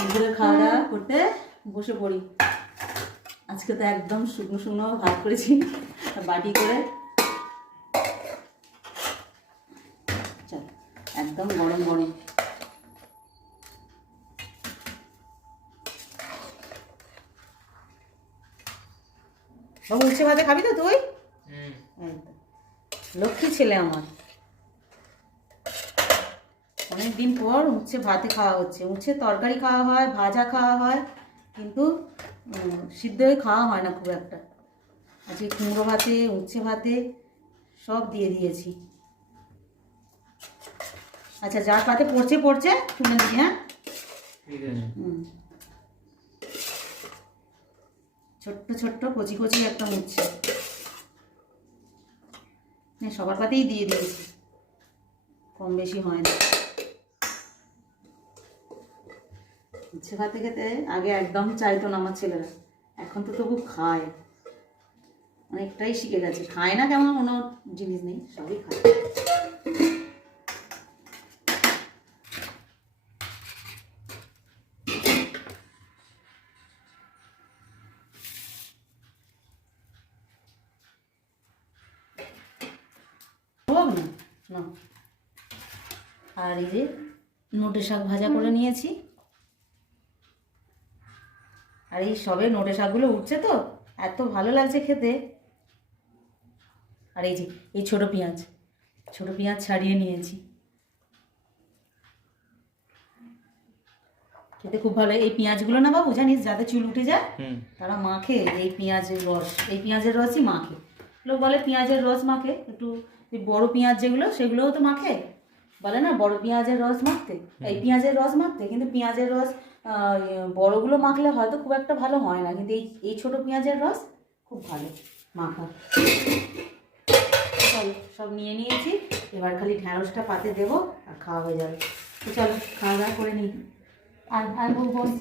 দুপুরে খাওয়া দাওয়া করতে বসে পড়ি। আজকে তো একদম শুকনো শুকনো ভাত করেছি বাটি করে। চল একদম গরম গরম। বাবু উচ্ছে ভাতে খাবি তো তুই? লক্ষ্মী ছেলে আমার। অনেক দিন পর উচ্ছে ভাতে খাওয়া হচ্ছে। উচ্ছে তরকারি খাওয়া হয়, ভাজা খাওয়া হয়, কিন্তু সিদ্ধ হয়ে খাওয়া হয় না খুব একটা। আজকে কুমড়ো ভাতে, উচ্ছে ভাতে সব দিয়ে দিয়েছি। আচ্ছা, যার পাতে পড়ছে পড়ছে তুলে নিই। হ্যাঁ, ছোট্ট ছোট্ট কচি কচি একটা উচ্ছে সবার পাতেই দিয়ে দিয়েছি, কম বেশি হয় না। উচ্ছে ভাতে খেতে আগে একদম চাইতো না আমার ছেলেরা, এখন তো তবু খায়, অনেকটাই শিখে গেছে। খায় না কেমন কোনো জিনিস নেই, সবই খায়। না, আর এই যে নোটে শাক ভাজা করে নিয়েছি, আর এই সবে নোটে শাকগুলো উঠছে তো এত ভালো লাগছে খেতে। আর এই যে এই ছোট পেঁয়াজ ছাড়িয়ে নিয়েছি, খেতে খুব ভালো। এই পেঁয়াজগুলো না বাবু জানিস, যাতে চুল উঠে যায় তারা মাখে এই পেঁয়াজের রস, এই পেঁয়াজের রসই মাখে। লোক বলে পেঁয়াজের রস মাখে, একটু বড় পেঁয়াজ যেগুলো সেগুলোও তো মাখে, বলে না বড় পেঁয়াজের রস মাখতে, এই পেঁয়াজের রস মাখতে। কিন্তু পেঁয়াজের রস বড়গুলো মাখলে হয়তো খুব একটা ভালো হয় না, কিন্তু এই ছোটো পেঁয়াজের রস খুব ভালো মাখা। চলো সব নিয়ে নিয়েছি, এবার খালি ঢ্যাঁড়সটা পাতে দেবো আর খাওয়া হয়ে যাবে। তো চলো খাওয়া দাওয়া করে নিই। আর বস